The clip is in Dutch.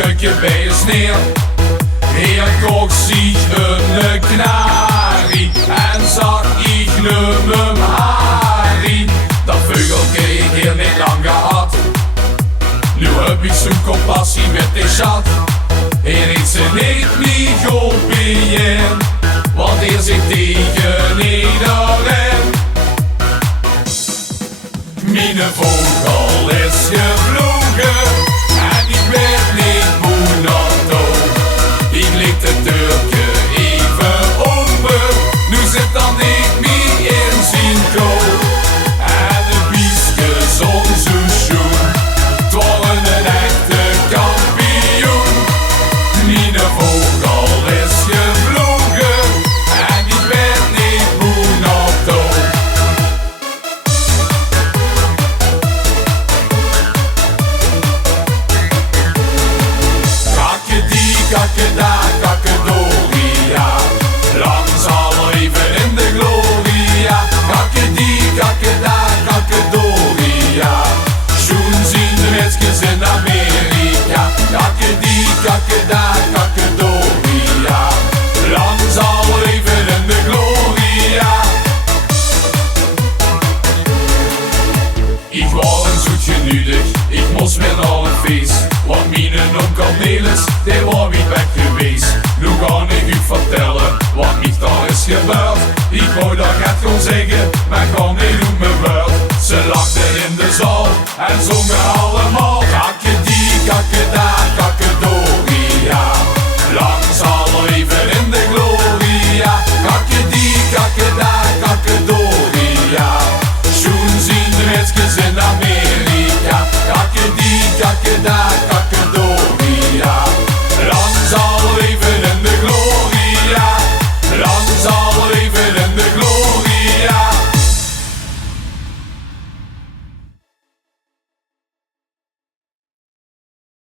kuikje bij de sneeuw. Hier kocht zich een knarie en zag ik hem Harry. Dat vogeltje ik hier niet lang gehad. Nu heb ik zo'n compassie met de schat. Hier is ze niet meer goed bij.